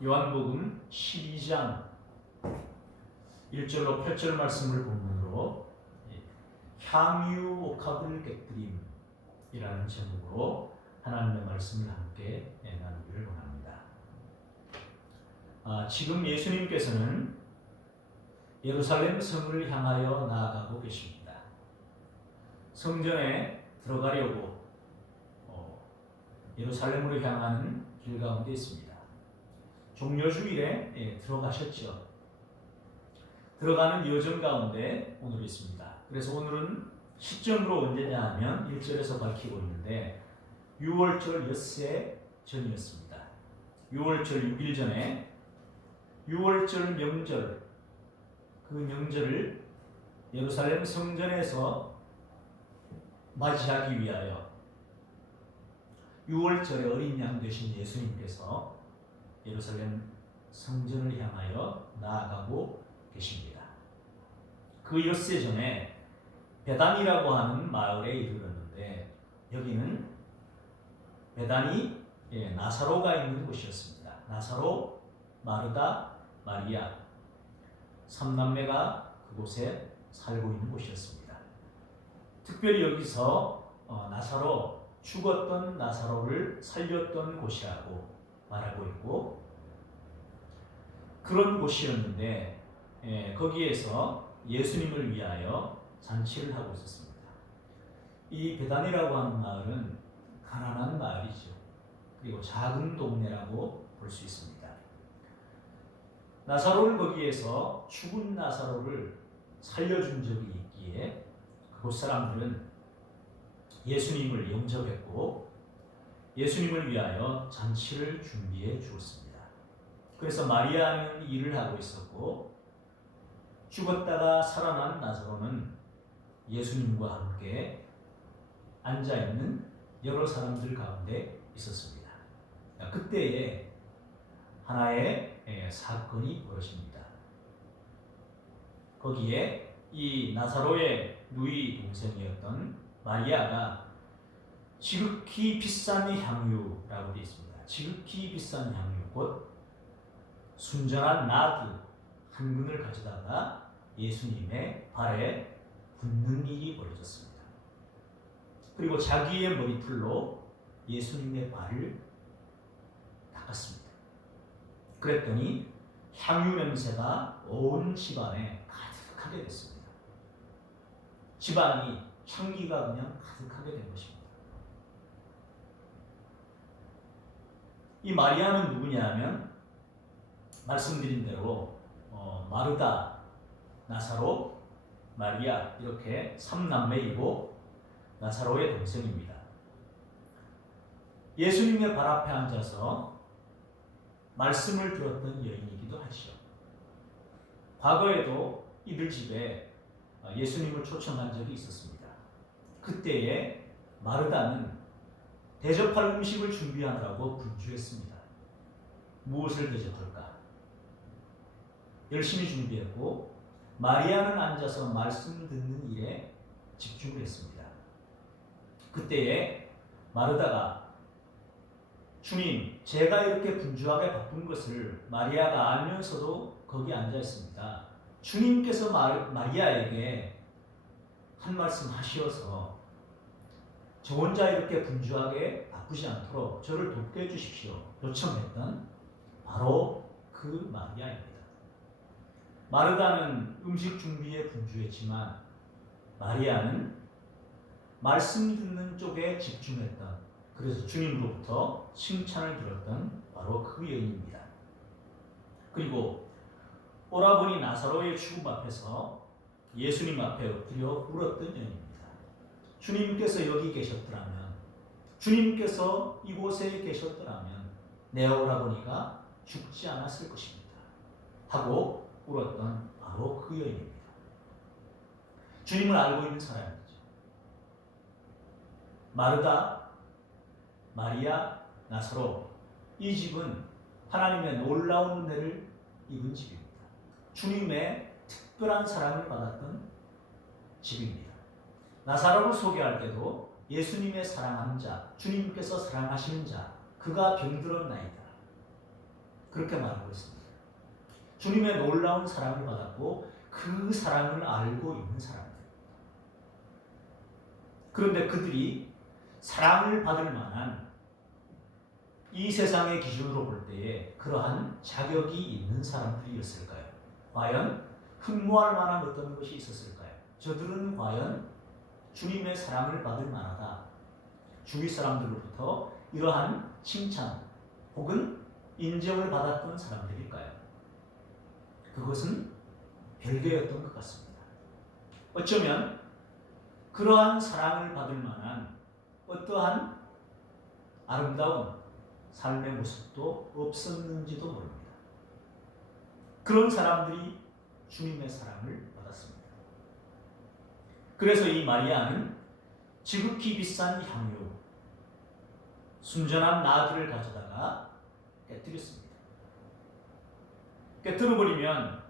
요한복음 12장 1절로 8절 말씀을 본문으로 향유 옥합을 깨뜨림이라는 제목으로 하나님의 말씀을 함께 나누기를 원합니다. 지금 예수님께서는 예루살렘 성을 향하여 나아가고 계십니다. 성전에 들어가려고 예루살렘으로 향하는 길 가운데 있습니다. 종려주일에 들어가셨죠. 들어가는 여정 가운데 오늘 있습니다. 그래서 오늘은 시점으로 언제냐 하면 1절에서 밝히고 있는데 6월절 엿새 전이었습니다. 6월절 6일 전에 6월절 명절, 그 명절을 예루살렘 성전에서 맞이하기 위하여 6월절에 어린 양 되신 예수님께서 예루살렘 성전을 향하여 나아가고 계십니다. 그 엿새 전에 베단이라고 하는 마을에 이르렀는데 여기는 베단이 나사로가 있는 곳이었습니다. 나사로, 마르다, 마리아 3남매가 그곳에 살고 있는 곳이었습니다. 특별히 여기서 나사로, 죽었던 나사로를 살렸던 곳이라고 말하고 있고, 그런 곳이었는데 거기에서 예수님을 위하여 잔치를 하고 있었습니다. 이 베단이라고 하는 마을은 가난한 마을이죠. 그리고 작은 동네라고 볼 수 있습니다. 나사로를 거기에서 죽은 나사로를 살려준 적이 있기에 그곳 사람들은 예수님을 영접했고 예수님을 위하여 잔치를 준비해 주었습니다. 그래서 마리아는 일을 하고 있었고 죽었다가 살아난 나사로는 예수님과 함께 앉아있는 여러 사람들 가운데 있었습니다. 그때에 하나의 사건이 벌어집니다. 거기에 이 나사로의 누이 동생이었던 마리아가 지극히 비싼 향유라고 되어 있습니다. 지극히 비싼 향유, 곧 순전한 나드 한 근을 가져다가 예수님의 발에 붓는 일이 벌어졌습니다. 그리고 자기의 머리털로 예수님의 발을 닦았습니다. 그랬더니 향유 냄새가 온 집안에 가득하게 됐습니다. 집안이 향기가 그냥 가득하게 된 것입니다. 이 마리아는 누구냐 하면 말씀드린 대로 마르다, 나사로, 마리아 이렇게 3남매이고 나사로의 동생입니다. 예수님의 발 앞에 앉아서 말씀을 들었던 여인이기도 하죠. 과거에도 이들 집에 예수님을 초청한 적이 있었습니다. 그때에 마르다는 대접할 음식을 준비하느라고 분주했습니다. 무엇을 대접할까? 열심히 준비했고 마리아는 앉아서 말씀 듣는 일에 집중을 했습니다. 그때에 마르다가 주님, 제가 이렇게 분주하게 바쁜 것을 마리아가 알면서도 거기 앉아 있습니다. 주님께서 마리아에게 한 말씀 하시어서 저 혼자 이렇게 분주하게 바쁘지 않도록 저를 돕게 해주십시오. 요청했던 바로 그 마리아입니다. 마르다는 음식 준비에 분주했지만 마리아는 말씀 듣는 쪽에 집중했던, 그래서 주님으로부터 칭찬을 들었던 바로 그 여인입니다. 그리고 오라버니 나사로의 죽음 앞에서 예수님 앞에 엎드려 울었던 여인입니다. 주님께서 여기 계셨더라면, 주님께서 이곳에 계셨더라면 내 오라버니가 죽지 않았을 것입니다 하고 울었던 바로 그 여인입니다. 주님을 알고 있는 사람이죠. 마르다, 마리아, 나사로, 이 집은 하나님의 놀라운 은혜를 입은 집입니다. 주님의 특별한 사랑을 받았던 집입니다. 나사로를 소개할 때도 예수님의 사랑하는 자, 주님께서 사랑하시는 자, 그가 병들었나이다. 그렇게 말하고 있습니다. 주님의 놀라운 사랑을 받았고 그 사랑을 알고 있는 사람들. 그런데 그들이 사랑을 받을 만한 이 세상의 기준으로 볼 때에 그러한 자격이 있는 사람들이었을까요? 과연 흠모할 만한 어떤 것이 있었을까요? 저들은 과연 주님의 사랑을 받을 만하다. 주위 사람들로부터 이러한 칭찬 혹은 인정을 받았던 사람들일까요? 그것은 별개였던 것 같습니다. 어쩌면 그러한 사랑을 받을 만한 어떠한 아름다운 삶의 모습도 없었는지도 모릅니다. 그런 사람들이 주님의 사랑을 받았습니다. 그래서 이 마리아는 지극히 비싼 향유, 순전한 나귀를 가져다가 깨뜨렸습니다. 깨뜨려버리면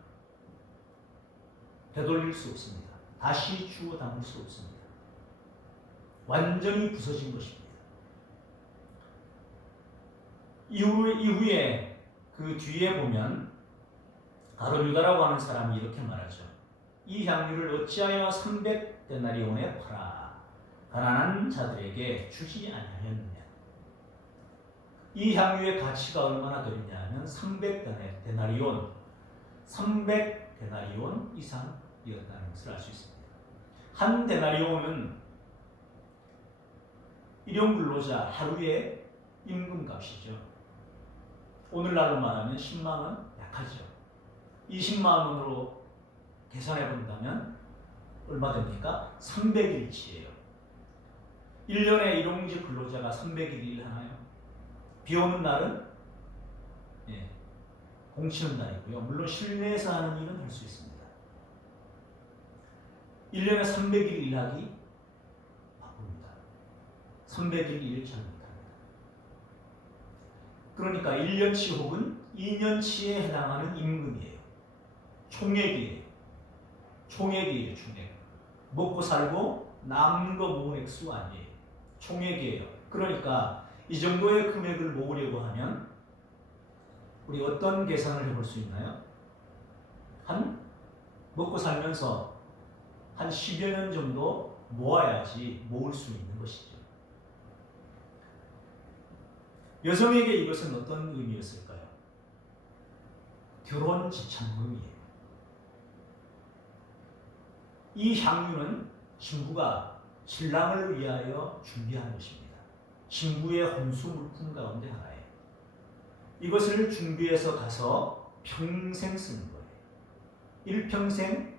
되돌릴 수 없습니다. 다시 주워 담을 수 없습니다. 완전히 부서진 것입니다. 이후에 그 뒤에 보면 가룟 유다라고 하는 사람이 이렇게 말하죠. 이 향유를 어찌하여 300데나리온에 팔아 가난한 자들에게 주지 아니하였느냐. 이 향유의 가치가 얼마나 되느냐 하면 300데나리온, 300데나리온 이상이었다는 것을 알 수 있습니다. 한 데나리온은 일용 근로자 하루의 임금값이죠. 오늘날로 말하면 10만 원 약하죠. 20만 원으로 계산해 본다면 얼마 됩니까? 300일치예요. 1년에 일용직 근로자가 300일 하나요? 비 오는 날은 공치는 날이고요. 물론 실내에서 하는 일은 할 수 있습니다. 1년에 300일 일하기 바쁩니다. 300일 일 잘 못합니다. 그러니까 1년치 혹은 2년치에 해당하는 임금이에요. 총액이에요. 총액이에요. 총액. 먹고 살고 남는 거 모은 액수 아니에요. 총액이에요. 그러니까 이 정도의 금액을 모으려고 하면 우리 어떤 계산을 해볼 수 있나요? 먹고 살면서 한 10여 년 정도 모아야지 모을 수 있는 것이죠. 여성에게 이것은 어떤 의미였을까요? 결혼 지참금이에요. 이 향유는 신부가 신랑을 위하여 준비한 것입니다. 신부의 혼수 물품 가운데 하나예요. 이것을 준비해서 가서 평생 쓰는 거예요. 일평생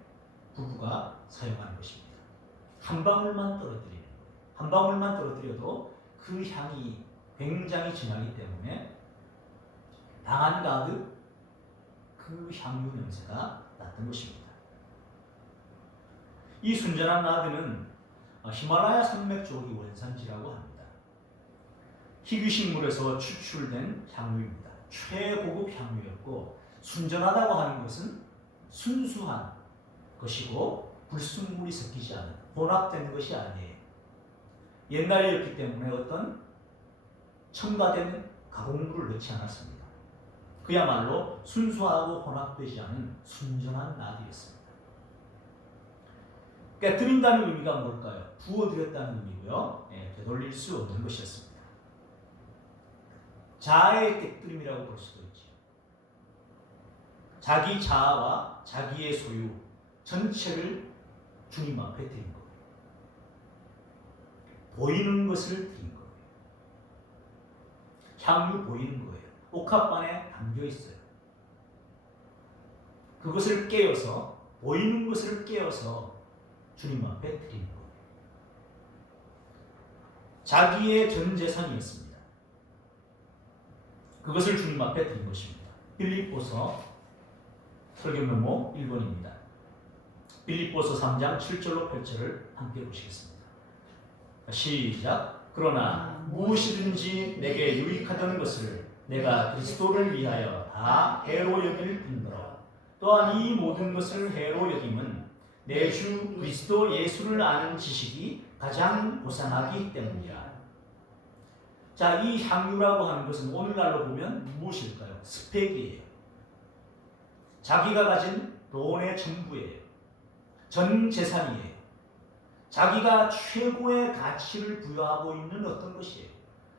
부부가 사용하는 것입니다. 한 방울만 떨어뜨리는 거예요. 한 방울만 떨어뜨려도 그 향이 굉장히 진하기 때문에 방 한가득 그 향유 냄새가 났던 것입니다. 이 순전한 나드는 히말라야 산맥 쪽이 원산지라고 합니다. 희귀식물에서 추출된 향유입니다. 최고급 향유였고 순전하다고 하는 것은 순수한 것이고 불순물이 섞이지 않은 혼합된 것이 아니에요. 옛날이었기 때문에 어떤 첨가된 가공물을 넣지 않았습니다. 그야말로 순수하고 혼합되지 않은 순전한 나드였습니다. 깨뜨린다는 의미가 뭘까요? 부어드렸다는 의미고요. 되돌릴 수 없는 것이었습니다. 자아의 깨뜨림이라고 볼 수도 있죠. 자기 자아와 자기의 소유 전체를 주님 앞에 드린 거예요. 보이는 것을 드린 거예요. 향유 보이는 거예요. 옥합반에 담겨 있어요. 그것을 깨어서 보이는 것을 깨어서 주님 앞에 드리는 거예요. 자기의 전 재산이었습니다. 그것을 주님 앞에 드린 것입니다. 빌립보서 설교 메모 1번입니다. 빌립보서 3장 7절로 8절을 함께 보시겠습니다. 시작. 그러나 무엇이든지 내게 유익하던 것을 내가 그리스도를 위하여 다 해로 여길 뿐더러 또한 이 모든 것을 해로 여김은 내 주 그리스도 예수를 아는 지식이 가장 고상하기 때문이라. 자, 이 향유라고 하는 것은 오늘날로 보면 무엇일까요? 스펙이에요. 자기가 가진 돈의 전부예요. 전 재산이에요. 자기가 최고의 가치를 부여하고 있는 어떤 것이에요.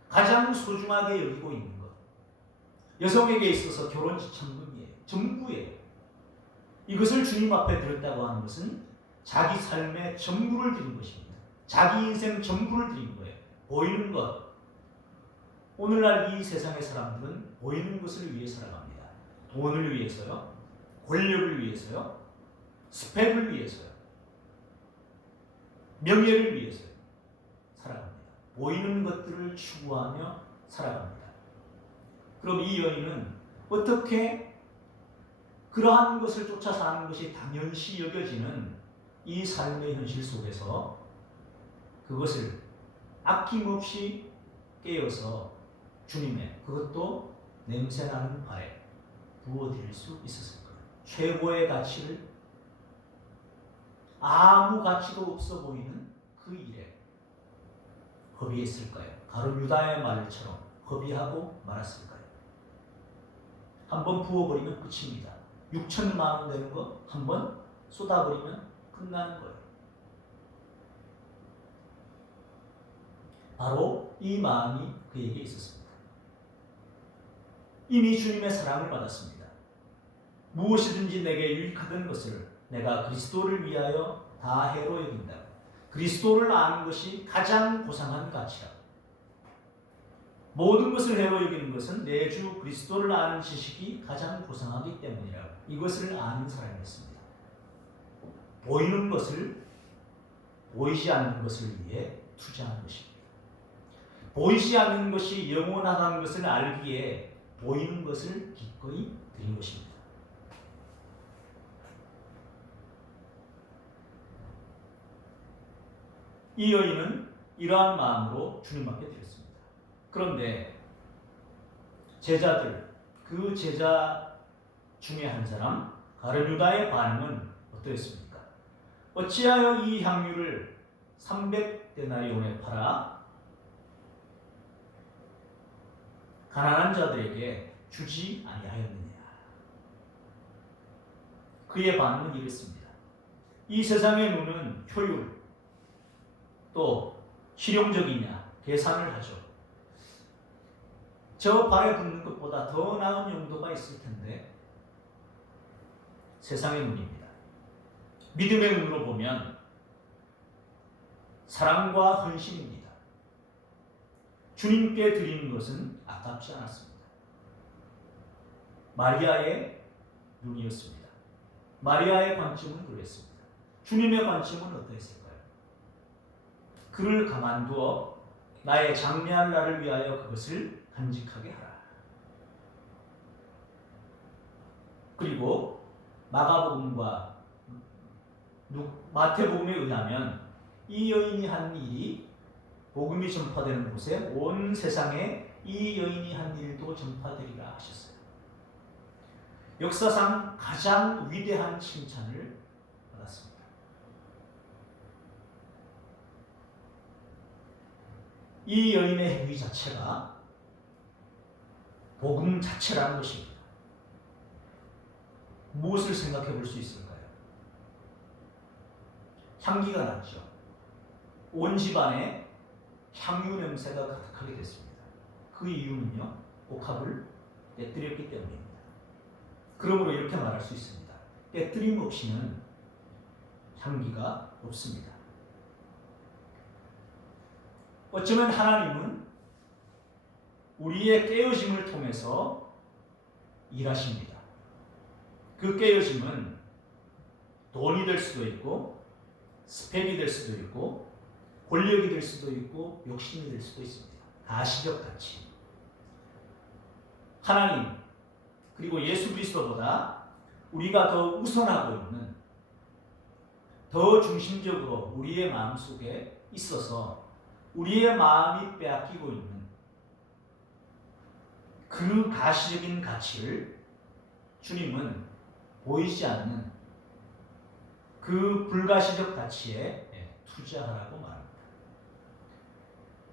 가장 소중하게 여기고 있는 것. 여성에게 있어서 결혼이 천금이에요. 전부예요. 이것을 주님 앞에 드렸다고 하는 것은 자기 삶의 전부를 드린 것입니다. 자기 인생 전부를 드린 거예요. 보이는 것. 오늘날 이 세상의 사람들은 보이는 것을 위해 살아갑니다. 돈을 위해서요. 권력을 위해서요. 스펙을 위해서요. 명예를 위해서요. 살아갑니다. 보이는 것들을 추구하며 살아갑니다. 그럼 이 여인은 어떻게 그러한 것을 쫓아 사는 것이 당연시 여겨지는 이 삶의 현실 속에서 그것을 아낌없이 깨어서 주님의 그것도 냄새나는 바에 부어드릴 수 있었을 거예요. 최고의 가치를 아무 가치도 없어 보이는 그 일에 허비했을까요? 가룟 유다의 말처럼 허비하고 말았을까요? 한번 부어버리면 끝입니다. 6천만 원 되는 거 한번 쏟아버리면 끝나는 거예요. 바로 이 마음이 그에게 있었습니다. 이미 주님의 사랑을 받았습니다. 무엇이든지 내게 유익하던 것을 내가 그리스도를 위하여 다 해로 여긴다. 그리스도를 아는 것이 가장 고상한 가치라. 모든 것을 해로 여기는 것은 내 주 그리스도를 아는 지식이 가장 고상하기 때문이라고. 이것을 아는 사람이었습니다. 보이는 것을 보이지 않는 것을 위해 투자한 것입니다. 보이지 않는 것이 영원하다는 것을 알기에 보이는 것을 기꺼이 드린 것입니다. 이 여인은 이러한 마음으로 주님 앞에 드렸습니다. 그런데 제자들, 그 제자 중에 한 사람 가룟 유다의 반응은 어떠했습니까? 어찌하여 이 향유를 300데나리온에 팔아 가난한 자들에게 주지 아니하였느냐? 그의 반응은 이랬습니다. 이 세상의 눈은 효율 또 실용적이냐 계산을 하죠. 저 발에 붙는 것보다 더 나은 용도가 있을 텐데 세상의 눈입니다. 믿음의 눈으로 보면 사랑과 헌신입니다. 주님께 드리는 것은 아깝지 않았습니다. 마리아의 눈이었습니다. 마리아의 관점은 그랬습니다. 주님의 관점은 어떠했을까요? 그를 가만두어 나의 장래할 날을 위하여 그것을 간직하게 하라. 그리고 마가복음과 마태복음에 의하면 이 여인이 한 일이 복음이 전파되는 곳에 온 세상에 이 여인이 한 일도 전파되리라 하셨어요. 역사상 가장 위대한 칭찬을 받았습니다. 이 여인의 행위 자체가 복음 자체라는 것입니다. 무엇을 생각해 볼 수 있을까요? 향기가 났죠. 온 집안에 향유 냄새가 가득하게 됐습니다. 그 이유는요, 옥합을 깨뜨렸기 때문입니다. 그러므로 이렇게 말할 수 있습니다. 깨뜨림 없이는 향기가 없습니다. 어쩌면 하나님은 우리의 깨어짐을 통해서 일하십니다. 그 깨어짐은 돈이 될 수도 있고 스펙이 될 수도 있고 권력이 될 수도 있고 욕심이 될 수도 있습니다. 가시적 가치. 하나님 그리고 예수 그리스도보다 우리가 더 우선하고 있는, 더 중심적으로 우리의 마음속에 있어서 우리의 마음이 빼앗기고 있는 그 가시적인 가치를 주님은 보이지 않는 그 불가시적 가치에 투자하라고 말합니다.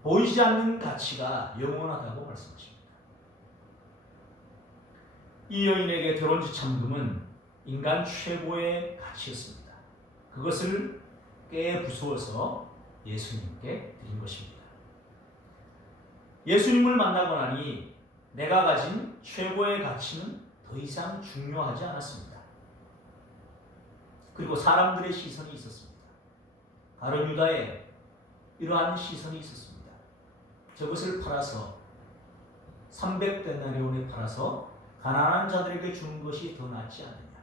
보이지 않는 가치가 영원하다고 말씀하십니다. 이 여인에게 결혼지 참금은 인간 최고의 가치였습니다. 그것을 깨부수어서 예수님께 드린 것입니다. 예수님을 만나고 나니 내가 가진 최고의 가치는 더 이상 중요하지 않았습니다. 그리고 사람들의 시선이 있었습니다. 가룟 유다에 이러한 시선이 있었습니다. 저것을 팔아서 300데나리온에 팔아서 가난한 자들에게 주는 것이 더 낫지 않느냐.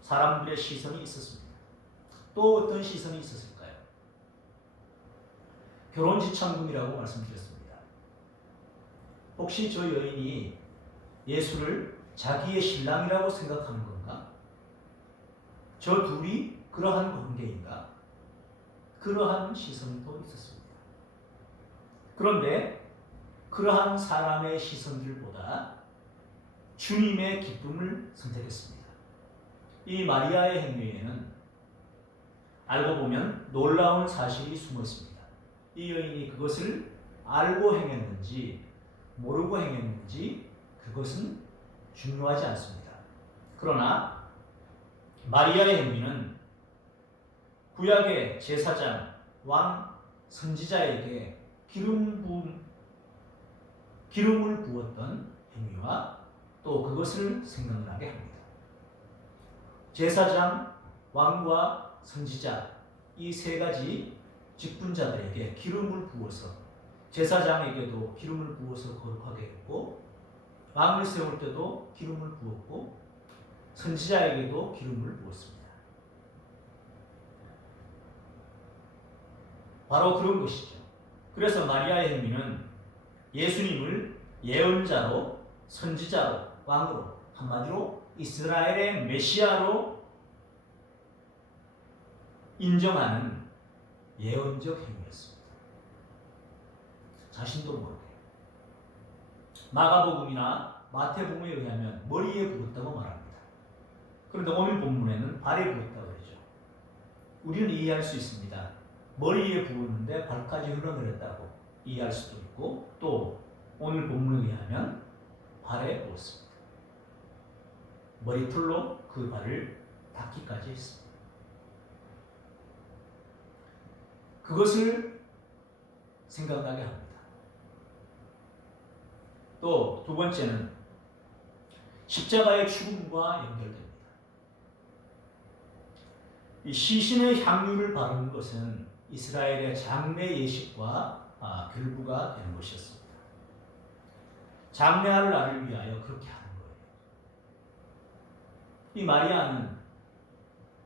사람들의 시선이 있었습니다. 또 어떤 시선이 있었을까요? 결혼지참금이라고 말씀드렸습니다. 혹시 저 여인이 예수를 자기의 신랑이라고 생각하는 건가? 저 둘이 그러한 관계인가? 그러한 시선도 있었습니다. 그런데 그러한 사람의 시선들보다 주님의 기쁨을 선택했습니다. 이 마리아의 행위에는 알고 보면 놀라운 사실이 숨어 있습니다. 이 여인이 그것을 알고 행했는지 모르고 행했는지 그것은 중요하지 않습니다. 그러나 마리아의 행위는 구약의 제사장, 왕, 선지자에게 기름을 부었던 행위와 또 그것을 생각나게 합니다. 제사장, 왕과 선지자 이 세 가지 직분자들에게 기름을 부어서 제사장에게도 기름을 부어서 거룩하게 했고 왕을 세울 때도 기름을 부었고 선지자에게도 기름을 부었습니다. 바로 그런 것이죠. 그래서 마리아의 행위는 예수님을 예언자로 선지자로 왕으로 한마디로 이스라엘의 메시아로 인정하는 예언적 행위였습니다. 자신도 모르게. 마가복음이나 마태복음에 의하면 머리에 부었다고 말합니다. 그런데 오늘 본문에는 발에 부었다고 그러죠. 우리는 이해할 수 있습니다. 머리에 부었는데 발까지 흘러내렸다고 이해할 수도 있고 또 오늘 본문에 의하면 발에 부었습니다. 머리털로 그 발을 닦기까지 했습니다. 그것을 생각나게 합니다. 또 두 번째는 십자가의 죽음과 연결됩니다. 이 시신의 향유를 바르는 것은 이스라엘의 장례 예식과 결부가 되는 것이었습니다. 장례할 날을 위하여 그렇게 하는 거예요. 이 마리아는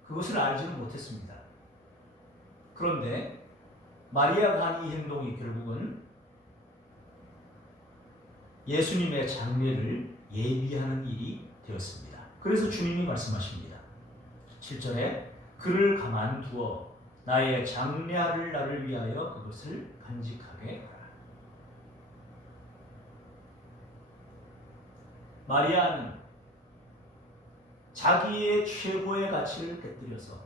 그것을 알지는 못했습니다. 그런데 마리아가 한 이 행동이 결국은 예수님의 장례를 예비하는 일이 되었습니다. 그래서 주님이 말씀하십니다. 7절에 그를 가만두어 나의 장례할 날을 위하여 그것을 간직하게 하라. 마리아는 자기의 최고의 가치를 곁들여서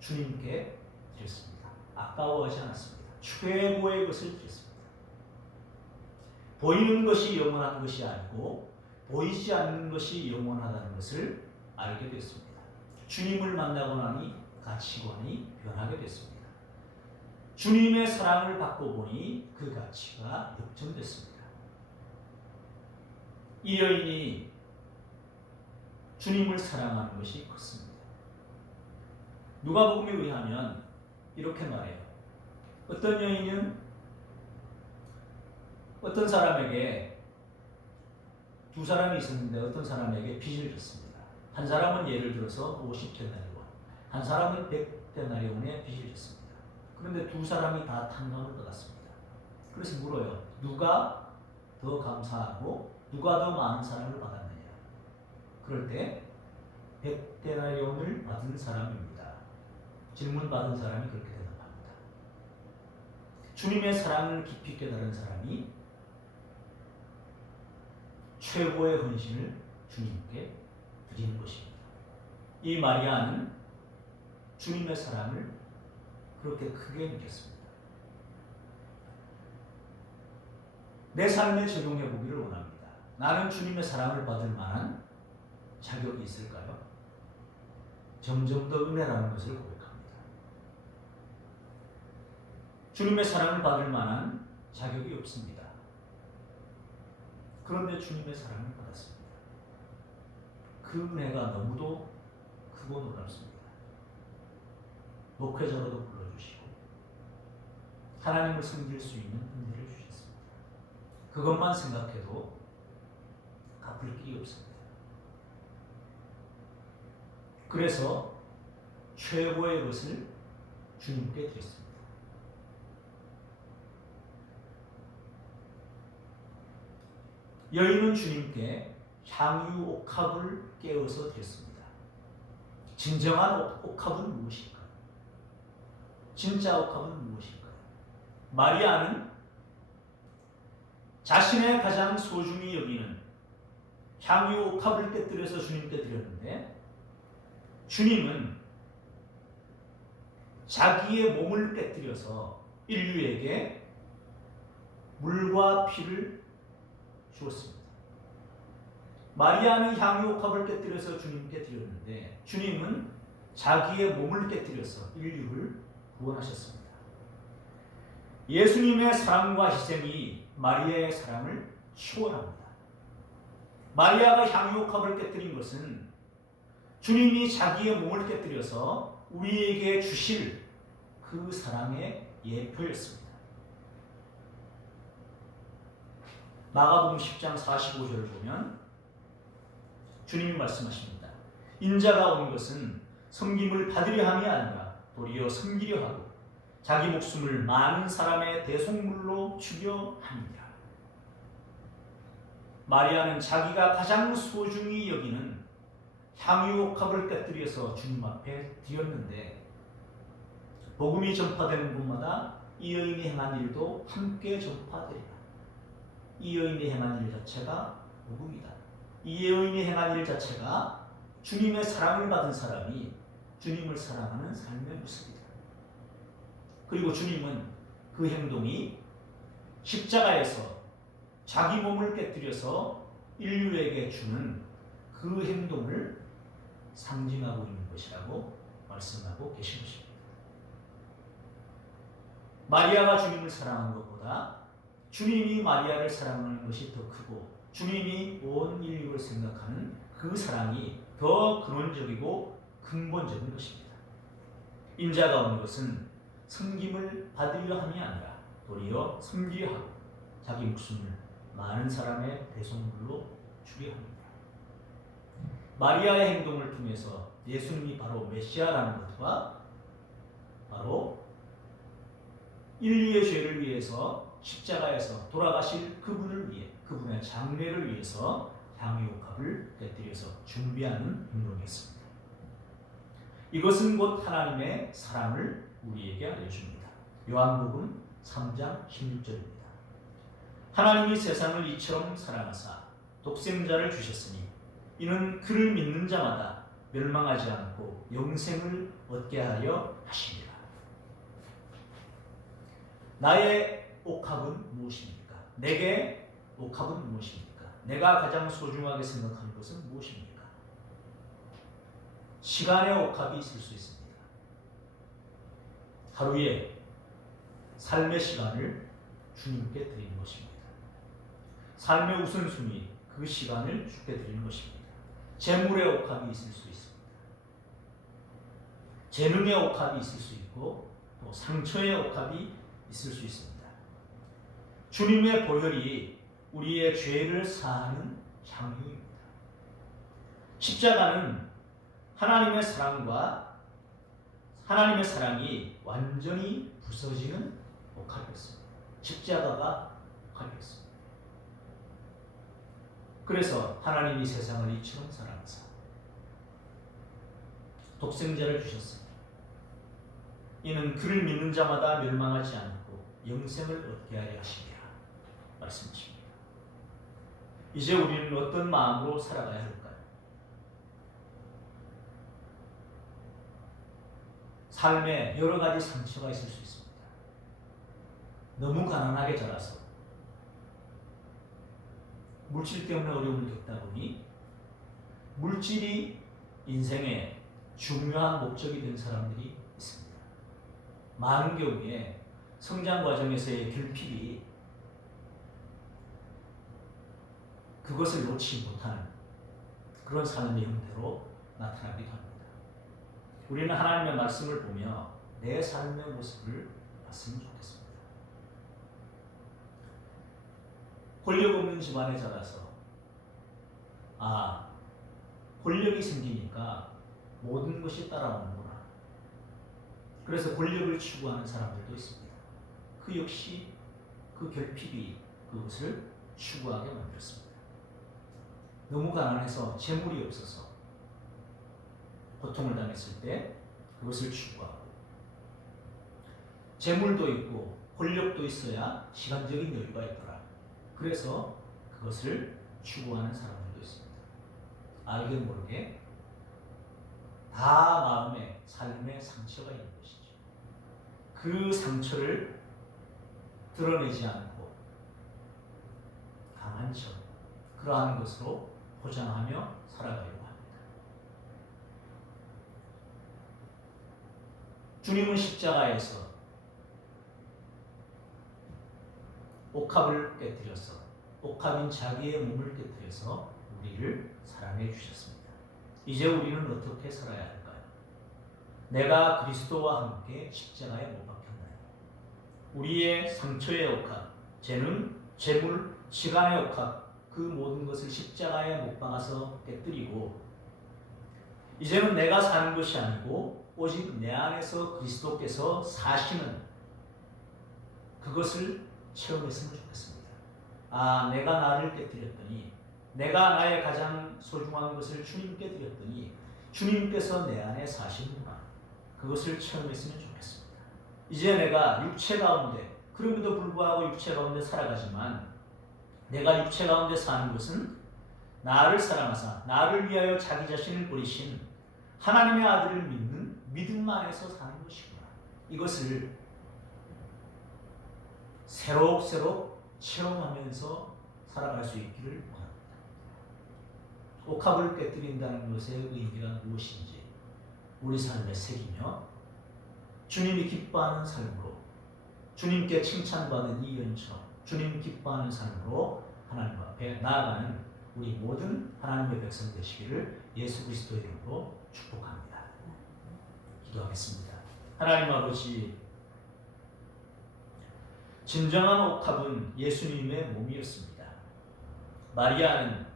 주님께 드렸습니다. 아까워하지 않았습니다. 최고의 것을 드렸습니다. 보이는 것이 영원한 것이 아니고 보이지 않는 것이 영원하다는 것을 알게 됐습니다. 주님을 만나고 나니 가치관이 변하게 됐습니다. 주님의 사랑을 받고 보니 그 가치가 역전됐습니다. 이 여인이 주님을 사랑하는 것이 컸습니다. 누가복음에 의하면 이렇게 말해요. 어떤 여인은 어떤 사람에게 두 사람이 있었는데 어떤 사람에게 빚을 졌습니다. 한 사람은 예를 들어서 50데나리온, 한 사람은 100데나리온의 빚을 졌습니다. 그런데 두 사람이 다 탕감을 받았습니다. 그래서 물어요. 누가 더 감사하고 누가 더 많은 사랑을 받았느냐. 그럴 때 100데나리온을 받은 사람입니다. 질문받은 사람이 그렇게 대답합니다. 주님의 사랑을 깊이 깨달은 사람이 최고의 헌신을 주님께 드리는 것입니다. 이 마리아는 주님의 사랑을 그렇게 크게 느꼈습니다. 내 삶에 적용해 보기를 원합니다. 나는 주님의 사랑을 받을 만한 자격이 있을까요? 점점 더 은혜라는 것을 고백합니다. 주님의 사랑을 받을 만한 자격이 없습니다. 그런데 주님의 사랑을 받았습니다. 그 은혜가 너무도 크고 놀랍습니다. 목회자로도 불러주시고 하나님을 섬길 수 있는 은혜를 주셨습니다. 그것만 생각해도 갚을 길이 없습니다. 그래서 최고의 것을 주님께 드렸습니다. 여인은 주님께 향유 옥합을 깨어서 드렸습니다. 진정한 옥합은 무엇일까요? 진짜 옥합은 무엇일까요? 마리아는 자신의 가장 소중히 여기는 향유 옥합을 깨뜨려서 주님께 드렸는데, 주님은 자기의 몸을 깨뜨려서 인류에게 물과 피를 주었습니다. 마리아는 향유 옥합을 깨뜨려서 주님께 드렸는데, 주님은 자기의 몸을 깨뜨려서 인류를 구원하셨습니다. 예수님의 사랑과 희생이 마리아의 사랑을 초월합니다. 마리아가 향유 옥합을 깨뜨린 것은 주님이 자기의 몸을 깨뜨려서 우리에게 주실 그 사랑의 예표였습니다. 마가복음 10장 45절을 보면 주님이 말씀하십니다. 인자가 온 것은 섬김을 받으려 함이 아니라 도리어 섬기려 하고 자기 목숨을 많은 사람의 대속물로 주려 함이라. 마리아는 자기가 가장 소중히 여기는 향유 옥합을 깨뜨려서 주님 앞에 드렸는데, 복음이 전파되는 곳마다 이 여인이 행한 일도 함께 전파되리라. 이 여인이 행한 일 자체가 복음이다. 이 여인이 행한 일 자체가 주님의 사랑을 받은 사람이 주님을 사랑하는 삶의 모습이다. 그리고 주님은 그 행동이 십자가에서 자기 몸을 깨뜨려서 인류에게 주는 그 행동을 상징하고 있는 것이라고 말씀하고 계신 것입니다. 마리아가 주님을 사랑한 것보다 주님이 마리아를 사랑하는 것이 더 크고, 주님이 온 인류를 생각하는 그 사랑이 더 근원적이고 근본적인 것입니다. 인자가 온 것은 섬김을 받으려 함이 아니라 도리어 섬기려 하고 자기 목숨을 많은 사람의 대속물로 주려 합니다. 마리아의 행동을 통해서 예수님이 바로 메시아라는 것과 바로 인류의 죄를 위해서 십자가에서 돌아가실 그분을 위해, 그분의 장례를 위해서 향유 옥합을 깨뜨려서 준비하는 행동이었습니다. 이것은 곧 하나님의 사랑을 우리에게 알려줍니다. 요한복음 3장 16절입니다. 하나님이 세상을 이처럼 사랑하사 독생자를 주셨으니 이는 그를 믿는 자마다 멸망하지 않고 영생을 얻게 하려 하십니다. 나의 옥합은 무엇입니까? 내게 옥합은 무엇입니까? 내가 가장 소중하게 생각하는 것은 무엇입니까? 시간의 옥합이 있을 수 있습니다. 하루에 삶의 시간을 주님께 드리는 것입니다. 삶의 우선순위, 그 시간을 주께 드리는 것입니다. 재물의 옥합이 있을 수 있습니다. 재능의 옥합이 있을 수 있고 또 상처의 옥합이 있을 수 있습니다. 주님의 보혈이 우리의 죄를 사하는 향유입니다. 십자가는 하나님의 사랑과 하나님의 사랑이 완전히 부서지는 옥합이었습니다. 십자가가 옥합이었습니다. 그래서 하나님이 세상을 이처럼 사랑하사 독생자를 주셨습니다. 이는 그를 믿는 자마다 멸망하지 않고 영생을 얻게 하려 하심이라 말씀하십니다. 이제 우리는 어떤 마음으로 살아가야 할까요? 삶에 여러 가지 상처가 있을 수 있습니다. 너무 가난하게 자라서 물질 때문에 어려움을 겪다 보니 물질이 인생의 중요한 목적이 된 사람들이 있습니다. 많은 경우에 성장 과정에서의 결핍이 그것을 놓지 못하는 그런 삶의 형태로 나타나기도 합니다. 우리는 하나님의 말씀을 보며 내 삶의 모습을 봤으면 좋겠습니다. 권력 없는 집안에 자라서 권력이 생기니까 모든 것이 따라오는구나. 그래서 권력을 추구하는 사람들도 있습니다. 그 역시 그 결핍이 그것을 추구하게 만들었습니다. 너무 가난해서 재물이 없어서 고통을 당했을 때 그것을 추구하고, 재물도 있고 권력도 있어야 시간적인 여유가 있더라. 그래서 그것을 추구하는 사람들도 있습니다. 알게 모르게 다 마음에 삶의 상처가 있는 것이죠. 그 상처를 드러내지 않고 강한 척, 그러한 것으로 포장하며 살아가려고 합니다. 주님은 십자가에서 옥합을 깨뜨려서, 옥합인 자기의 몸을 깨뜨려서 우리를 사랑해 주셨습니다. 이제 우리는 어떻게 살아야 할까요? 내가 그리스도와 함께 십자가에 못 박혔나요? 우리의 상처의 옥합, 재능, 재물, 시간의 옥합, 그 모든 것을 십자가에 못 박아서 깨뜨리고, 이제는 내가 사는 것이 아니고 오직 내 안에서 그리스도께서 사시는 그것을 체험했으면 좋겠습니다. 내가 나를 깨뜨렸더니, 내가 나의 가장 소중한 것을 주님께 드렸더니 주님께서 내 안에 사시는구나. 그것을 체험했으면 좋겠습니다. 이제 내가 육체 가운데, 그럼에도 불구하고 육체 가운데 살아가지만 내가 육체 가운데 사는 것은 나를 사랑하사 나를 위하여 자기 자신을 버리신 하나님의 아들을 믿는 믿음 안에서 사는 것이구나. 이것을 새록새록 체험하면서 살아갈 수 있기를 원합니다. 옥합을 깨뜨린다는 것의 의미가 무엇인지 우리 삶에 새기며 주님이 기뻐하는 삶으로, 주님께 칭찬받는 이 연처럼 주님 기뻐하는 삶으로 하나님 앞에 나아가는 우리 모든 하나님의 백성 되시기를 예수 그리스도의 이름으로 축복합니다. 기도하겠습니다. 하나님 아버지, 진정한 옥합은 예수님의 몸이었습니다. 마리아는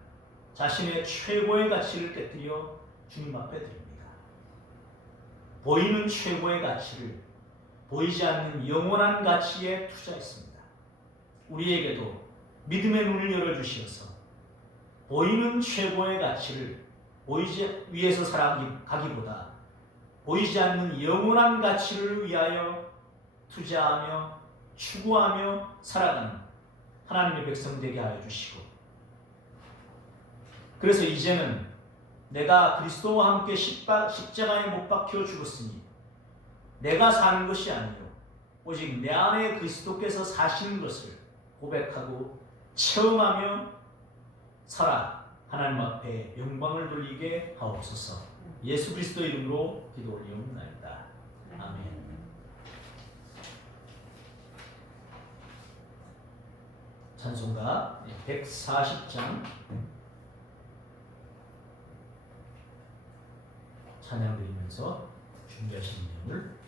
자신의 최고의 가치를 깨뜨려 주님 앞에 드립니다. 보이는 최고의 가치를 보이지 않는 영원한 가치에 투자했습니다. 우리에게도 믿음의 눈을 열어주시어서 보이는 최고의 가치를 보이지 위해서 살아가기보다 보이지 않는 영원한 가치를 위하여 투자하며 추구하며 살아가는 하나님의 백성 되게 하여 주시고, 그래서 이제는 내가 그리스도와 함께 십자가에 못 박혀 죽었으니 내가 사는 것이 아니요 오직 내 안에 그리스도께서 사시는 것을 고백하고 체험하며 살아 하나님 앞에 영광을 돌리게 하옵소서. 예수 그리스도 이름으로 기도 올리옵나이다. 아멘. 찬송가 140장 찬양 드리면서 준비하신 내용을